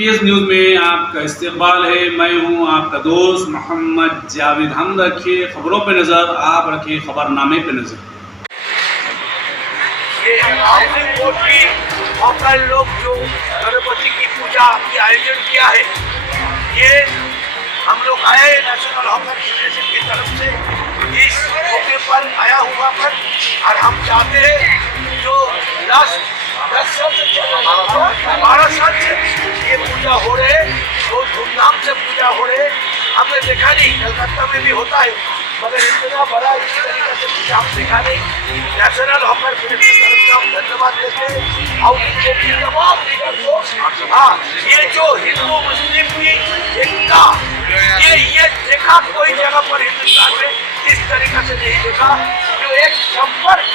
PS news में आपका इस्तकबाल है। मैं हूं आपका दोस्त मोहम्मद जावेद। हम रखिए खबरों पे नज़र, आप रखिए खबरनामे पे नज़र। ये हाउसिंग बोर्ड की हॉकर लोग जो गणपति की पूजा की आयोजन किया है, ये हम लोग आए नेशनल हॉकर फेडरेशन की तरफ से इस मौके पर आया हुआ पर, और हम चाहते हैं जो लास्ट 10 साल से 12 साल से ये पूजा हो रहे, बहुत धूमधाम से पूजा हो रहे। हमने देखा नहीं, कलकत्ता में भी होता है, मगर इतना बड़ा इस तरीके से पूजा हम देखा नहीं। नेशनल हॉकर फेडरेशन की तरफ से हम धन्यवाद देते हैं हाउसिंग बोर्ड की तमाम लीडर को। हाँ, ये जो हिंदू मुस्लिम की एकता, ये देखा कोई जगह पर हिंदुस्तान में इस तरीके से नहीं देखा, जो एक संपर्क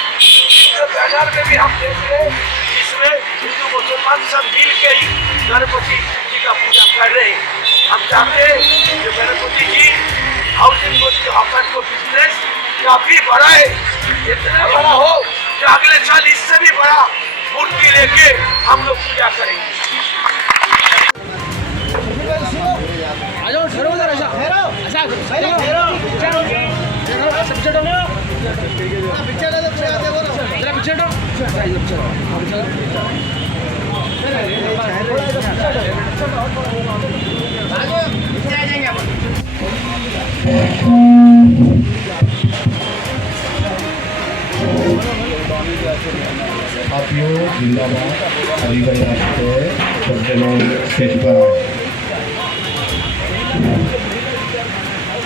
बैनर में भी हम देख रहे हैं, जिसमें हिंदू मुसलमान सब मिल के ही गणपति जी का पूजा कर रहे हैं। हम चाहते हैं कि गणपति जी हाउसिंग बोर्ड के हॉकर को बिजनेस काफी बड़ा है, इतना बड़ा हो कि अगले साल इससे भी बड़ा मूर्ति लेके हम लोग पूजा करेंगे। साथियों जिंदाबाद, अलीगढ़ रास्ते सबसे लोग स्टेज पर आए।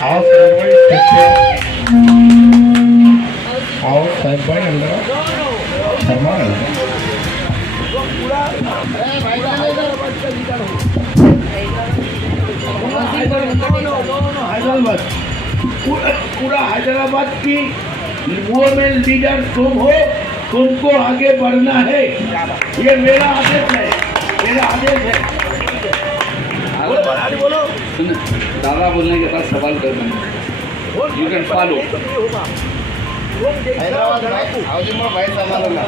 आओ साहब भाई स्टेज पे आओ, साहब भाई अंदर शर्मा हैदराबाद, पूरा हैदराबाद की वुमेन लीडर तुम हो, तुमको आगे बढ़ना है, ये मेरा आदेश है, मेरा आदेश है। बोलो दादा बोलने के बाद सवाल करना, you can follow. Hyderabad housing में भाई संभालना।